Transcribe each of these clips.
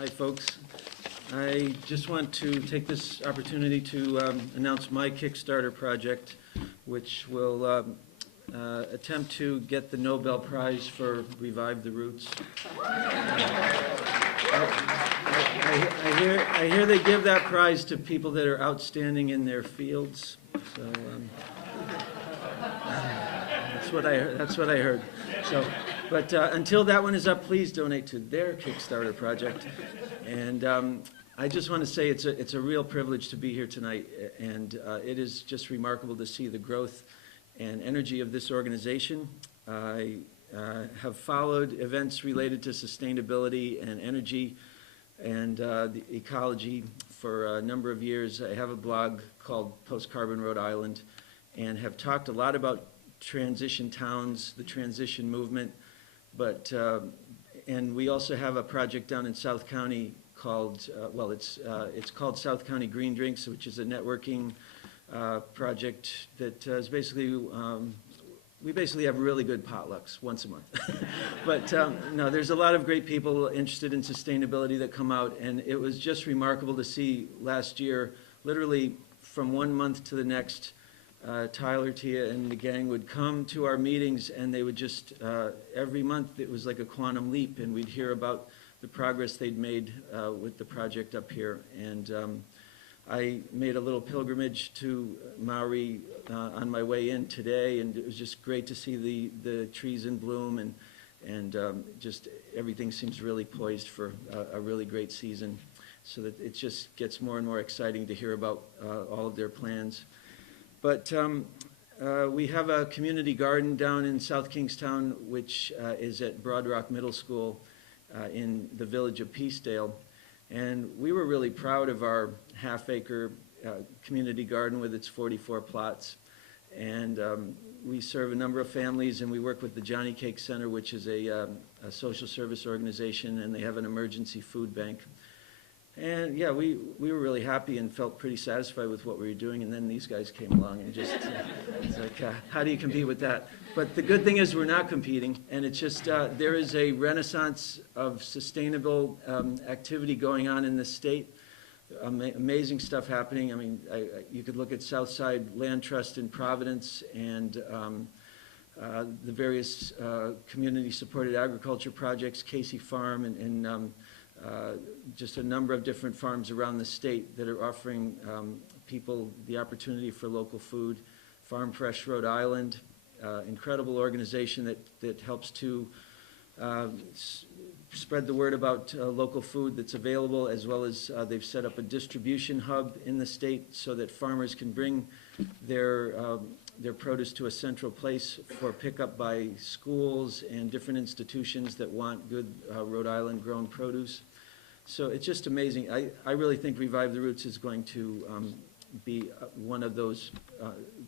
Hi, folks. I just want to take this opportunity to announce my Kickstarter project, which will attempt to get the Nobel Prize for Revive the Roots. I hear they give that prize to people that are outstanding in their fields. So that's what I heard. So, but until that one is up, please donate to their Kickstarter project. And I just want to say it's a real privilege to be here tonight, and it is just remarkable to see the growth and energy of this organization. I have followed events related to sustainability and energy and the ecology for a number of years. I have a blog called Post-Carbon Rhode Island and have talked a lot about transition towns, the transition movement, but and we also have a project down in South County called, it's called South County Green Drinks, which is a networking project that is basically, we basically have really good potlucks once a month. But no, there's a lot of great people interested in sustainability that come out, and it was just remarkable to see last year, literally from one month to the next, Tyler, Tia, and the gang would come to our meetings, and they would just, every month it was like a quantum leap, and we'd hear about the progress they'd made with the project up here. And I made a little pilgrimage to Maui on my way in today, and it was just great to see the trees in bloom, and just everything seems really poised for a really great season, so that it just gets more and more exciting to hear about all of their plans. But we have a community garden down in South Kingstown, which is at Broad Rock Middle School in the village of Peacedale. And we were really proud of our half-acre community garden with its 44 plots. And we serve a number of families, and we work with the Johnny Cake Center, which is a social service organization, and they have an emergency food bank. And yeah, we were really happy and felt pretty satisfied with what we were doing, and then these guys came along and just, it's like, how do you compete with that? But the good thing is we're not competing, and it's just, there is a renaissance of sustainable activity going on in this state. Amazing stuff happening. I mean, you could look at Southside Land Trust in Providence, and the various community-supported agriculture projects, Casey Farm, and just a number of different farms around the state that are offering people the opportunity for local food. Farm Fresh Rhode Island, incredible organization that helps to spread the word about local food that's available, as well as they've set up a distribution hub in the state so that farmers can bring their produce to a central place for pickup by schools and different institutions that want good Rhode Island grown produce. So it's just amazing. I really think Revive the Roots is going to be one of those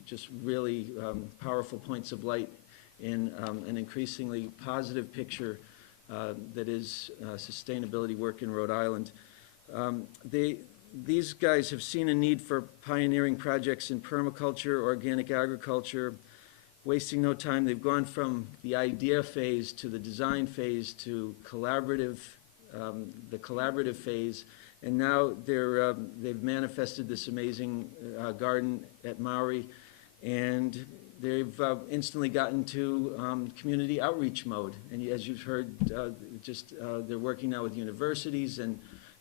just really powerful points of light in an increasingly positive picture that is sustainability work in Rhode Island. These guys have seen a need for pioneering projects in permaculture, organic agriculture, wasting no time. They've gone from the idea phase to the design phase to the collaborative phase, and now they've manifested this amazing garden at Maui, and they've instantly gotten to community outreach mode. And as you've heard, they're working now with universities and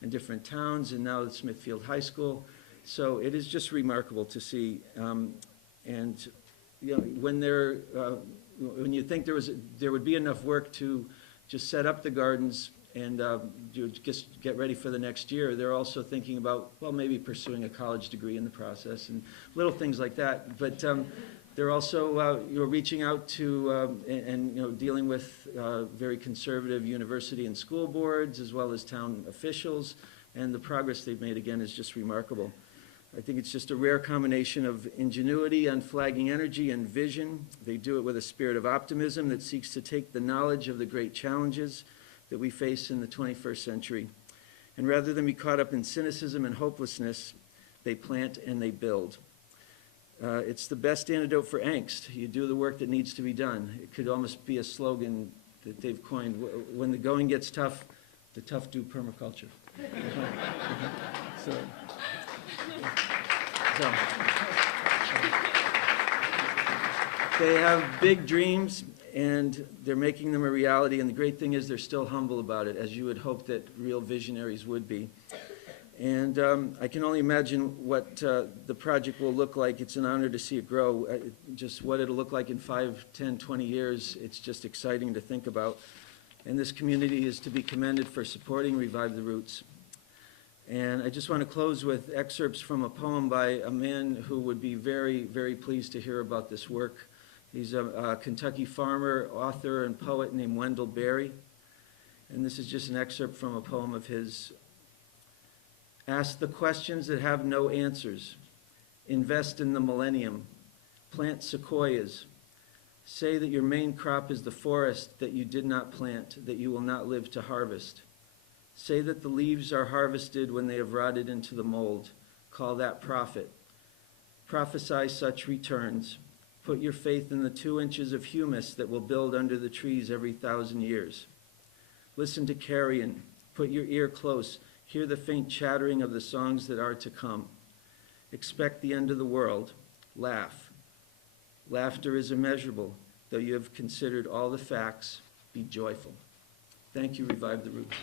different towns, and now at Smithfield High School. So it is just remarkable to see. And you know, when you think there would be enough work to just set up the gardens and just get ready for the next year, they're also thinking about, well, maybe pursuing a college degree in the process and little things like that. But they're also reaching out to and dealing with very conservative university and school boards, as well as town officials, and the progress they've made, again, is just remarkable. I think it's just a rare combination of ingenuity, unflagging energy, and vision. They do it with a spirit of optimism that seeks to take the knowledge of the great challenges that we face in the 21st century, and rather than be caught up in cynicism and hopelessness, they plant and they build. It's the best antidote for angst. You do the work that needs to be done. It could almost be a slogan that they've coined. When the going gets tough, the tough do permaculture. So, they have big dreams, and they're making them a reality, and the great thing is they're still humble about it, as you would hope that real visionaries would be. And I can only imagine what the project will look like. It's an honor to see it grow. Just what it'll look like in 5, 10, 20 years, it's just exciting to think about. And this community is to be commended for supporting Revive the Roots. And I just want to close with excerpts from a poem by a man who would be very, very pleased to hear about this work. He's a Kentucky farmer, author, and poet named Wendell Berry. And this is just an excerpt from a poem of his. Ask the questions that have no answers. Invest in the millennium. Plant sequoias. Say that your main crop is the forest that you did not plant, that you will not live to harvest. Say that the leaves are harvested when they have rotted into the mold. Call that profit. Prophesy such returns. Put your faith in the 2 inches of humus that will build under the trees every 1,000 years. Listen to carrion. Put your ear close. Hear the faint chattering of the songs that are to come. Expect the end of the world. Laugh. Laughter is immeasurable. Though you have considered all the facts, be joyful. Thank you, Revive the Roots.